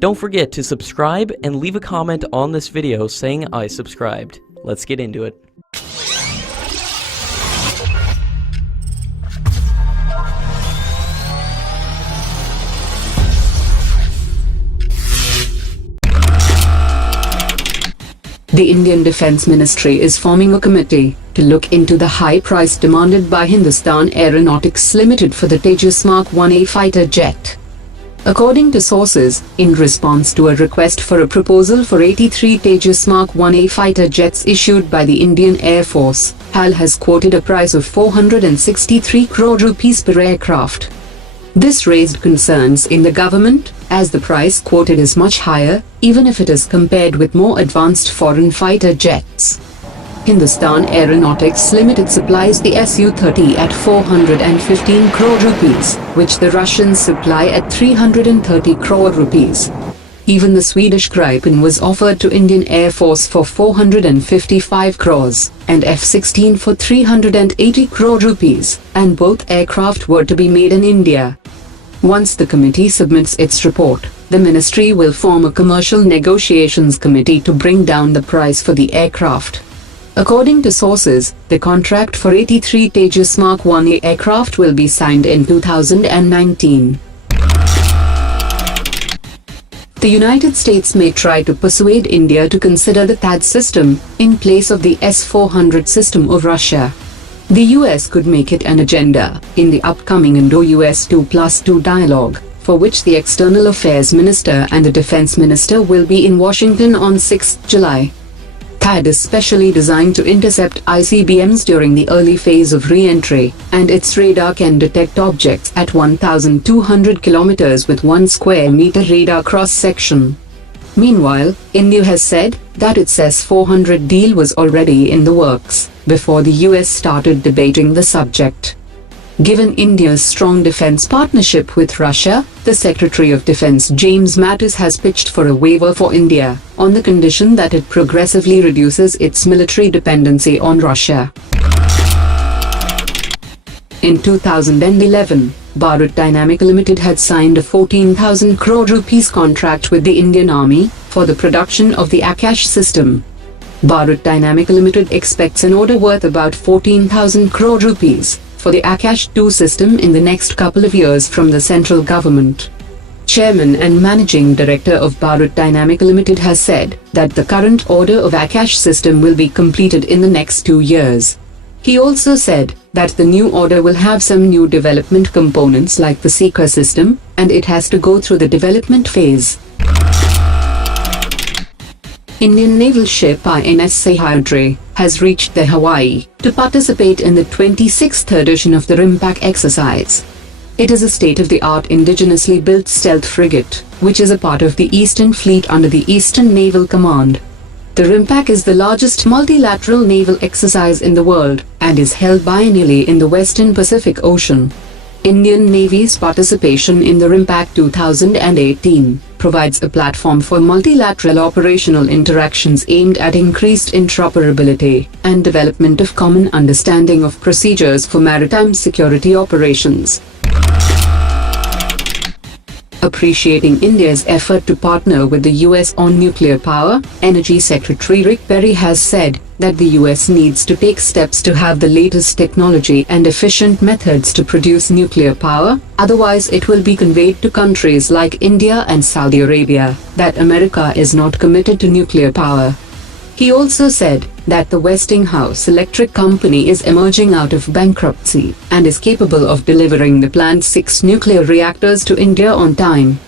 Don't forget to subscribe and leave a comment on this video saying I subscribed. Let's get into it. The Indian Defence Ministry is forming a committee to look into the high price demanded by Hindustan Aeronautics Limited for the Tejas Mark 1A fighter jet. According to sources, in response to a request for a proposal for 83 Tejas Mark 1A fighter jets issued by the Indian Air Force, HAL has quoted a price of 463 crore rupees per aircraft. This raised concerns in the government, as the price quoted is much higher, even if it is compared with more advanced foreign fighter jets. Hindustan Aeronautics Limited supplies the Su-30 at 415 crore rupees, which the Russians supply at 330 crore rupees. Even the Swedish Gripen was offered to Indian Air Force for 455 crores, and F-16 for 380 crore rupees, and both aircraft were to be made in India. Once the committee submits its report, the ministry will form a commercial negotiations committee to bring down the price for the aircraft. According to sources, the contract for 83 Tejas Mark 1A aircraft will be signed in 2019. The United States may try to persuade India to consider the THAAD system in place of the S-400 system of Russia. The US could make it an agenda in the upcoming Indo-US 2+2 dialogue, for which the External Affairs Minister and the Defense Minister will be in Washington on 6 July. THAAD is specially designed to intercept ICBMs during the early phase of re-entry, and its radar can detect objects at 1,200 kilometers with 1 square meter radar cross-section. Meanwhile, India has said that its S-400 deal was already in the works before the US started debating the subject. Given India's strong defense partnership with Russia, the Secretary of Defense James Mattis has pitched for a waiver for India, on the condition that it progressively reduces its military dependency on Russia. In 2011, Bharat Dynamic Limited had signed a 14,000 crore rupees contract with the Indian Army for the production of the Akash system. Bharat Dynamic Limited expects an order worth about 14,000 crore rupees for the Akash-II system in the next couple of years from the central government. Chairman and Managing Director of Bharat Dynamic Limited has said that the current order of Akash system will be completed in the next 2 years. He also said that the new order will have some new development components like the seeker system, and it has to go through the development phase. Indian naval ship INS Sahyadri has reached the Hawaii to participate in the 26th edition of the RIMPAC exercise. It is a state-of-the-art indigenously built stealth frigate, which is a part of the Eastern Fleet under the Eastern Naval Command. The RIMPAC is the largest multilateral naval exercise in the world and is held biennially in the Western Pacific Ocean. Indian Navy's participation in the RIMPAC 2018 provides a platform for multilateral operational interactions aimed at increased interoperability and development of common understanding of procedures for maritime security operations. Appreciating India's effort to partner with the US on nuclear power, Energy Secretary Rick Perry has said that the US needs to take steps to have the latest technology and efficient methods to produce nuclear power, otherwise it will be conveyed to countries like India and Saudi Arabia that America is not committed to nuclear power. He also said that the Westinghouse Electric Company is emerging out of bankruptcy and is capable of delivering the planned 6 nuclear reactors to India on time.